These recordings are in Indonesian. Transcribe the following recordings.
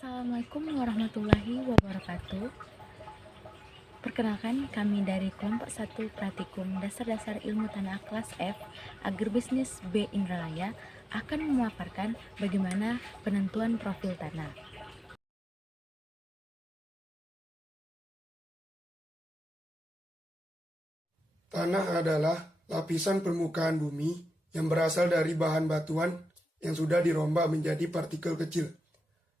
Assalamualaikum warahmatullahi wabarakatuh. Perkenalkan, kami dari kelompok 1 Pratikum Dasar-Dasar Ilmu Tanah kelas F Agribisnis B Indralaya akan memaparkan bagaimana penentuan profil tanah. Tanah adalah lapisan permukaan bumi yang berasal dari bahan batuan yang sudah dirombak menjadi partikel kecil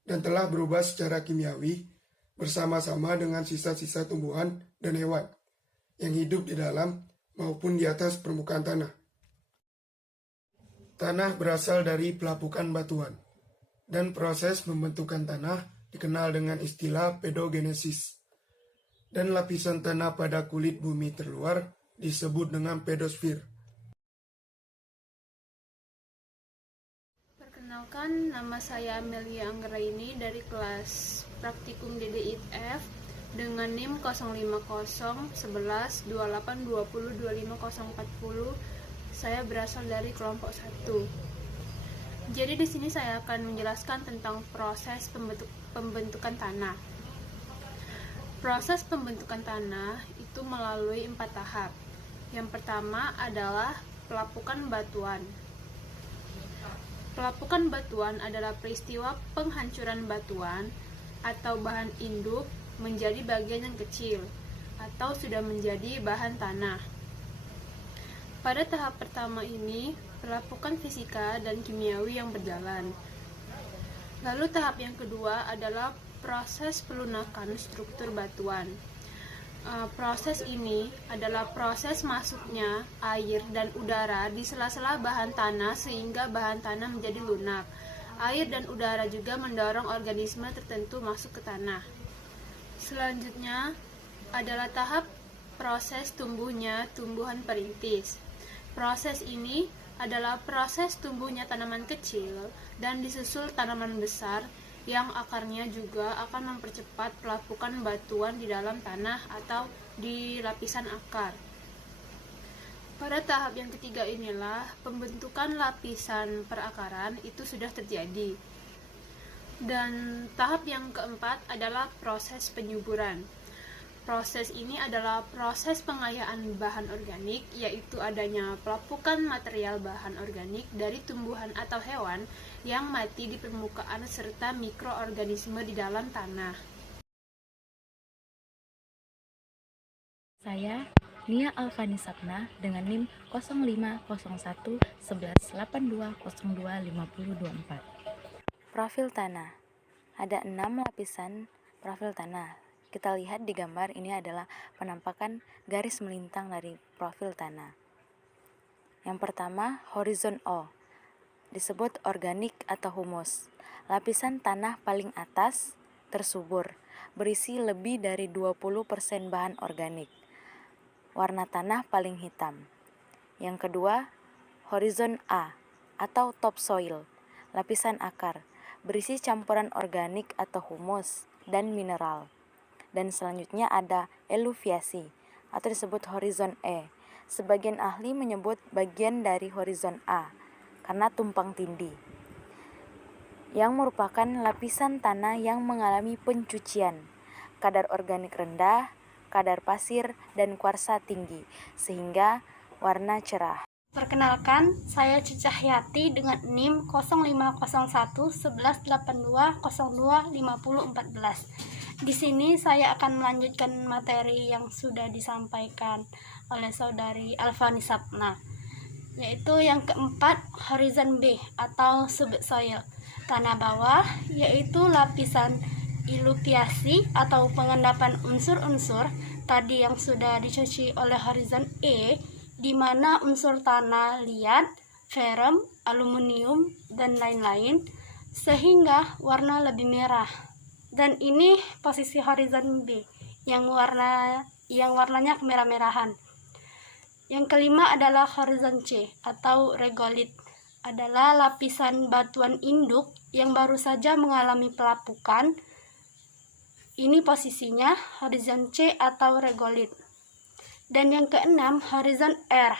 dan telah berubah secara kimiawi bersama-sama dengan sisa-sisa tumbuhan dan hewan yang hidup di dalam maupun di atas permukaan tanah. Tanah berasal dari pelapukan batuan, dan proses pembentukan tanah dikenal dengan istilah pedogenesis. Dan lapisan tanah pada kulit bumi terluar disebut dengan pedosfer. Perkenalkan, nama saya Amelia Anggraini dari kelas Praktikum DDIF dengan NIM 0501128202540. Saya berasal dari kelompok 1. Jadi di sini saya akan menjelaskan tentang proses pembentukan tanah. Proses pembentukan tanah itu melalui 4 tahap. Yang pertama adalah pelapukan batuan. Pelapukan batuan adalah peristiwa penghancuran batuan atau bahan induk menjadi bagian yang kecil atau sudah menjadi bahan tanah. Pada tahap pertama ini, pelapukan fisika dan kimiawi yang berjalan. Lalu tahap yang kedua adalah proses pelunakan struktur batuan. Proses ini adalah proses masuknya air dan udara di sela-sela bahan tanah sehingga bahan tanah menjadi lunak. Air dan udara juga mendorong organisme tertentu masuk ke tanah. Selanjutnya adalah tahap proses tumbuhnya tumbuhan perintis. Proses ini adalah proses tumbuhnya tanaman kecil dan disusul tanaman besar yang akarnya juga akan mempercepat pelapukan batuan di dalam tanah atau di lapisan akar. Pada tahap yang ketiga inilah pembentukan lapisan perakaran itu sudah terjadi. Dan tahap yang keempat adalah proses penyuburan. Proses ini adalah proses pengayaan bahan organik, yaitu adanya pelapukan material bahan organik dari tumbuhan atau hewan yang mati di permukaan serta mikroorganisme di dalam tanah. Saya Nia Alfani Sapna dengan NIM 05011182025024. Profil tanah. Ada 6 lapisan profil tanah. Kita lihat di gambar ini adalah penampakan garis melintang dari profil tanah. Yang pertama, horizon O, disebut organik atau humus. Lapisan tanah paling atas tersubur, berisi lebih dari 20% bahan organik. Warna tanah paling hitam. Yang kedua, horizon A atau topsoil, lapisan akar, berisi campuran organik atau humus dan mineral. Dan selanjutnya ada eluviasi atau disebut horizon E. Sebagian ahli menyebut bagian dari horizon A karena tumpang tindih, yang merupakan lapisan tanah yang mengalami pencucian, kadar organik rendah, kadar pasir dan kuarsa tinggi, sehingga warna cerah. Perkenalkan, saya Cica Hyati dengan NIM 05011182025014. Di sini saya akan melanjutkan materi yang sudah disampaikan oleh saudari Alfani Sapna, yaitu yang keempat, horizon B atau subsoil, tanah bawah, yaitu lapisan iluviasi atau pengendapan unsur-unsur tadi yang sudah dicuci oleh horizon E, di mana unsur tanah liat, ferrum, aluminium, dan lain-lain, sehingga warna lebih merah. Dan ini posisi horizon B yang warnanya kemerah-merahan. Yang kelima adalah horizon C atau regolit, adalah lapisan batuan induk yang baru saja mengalami pelapukan. Ini posisinya horizon C atau regolit. Dan yang keenam, horizon R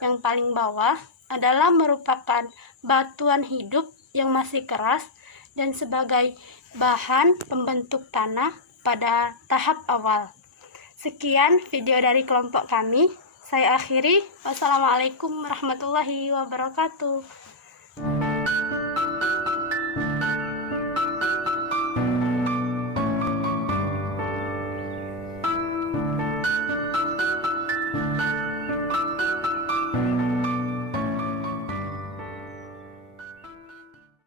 yang paling bawah adalah merupakan batuan hidup yang masih keras dan sebagai bahan pembentuk tanah pada tahap awal. Sekian video dari kelompok kami. Saya akhiri. Wassalamualaikum warahmatullahi wabarakatuh.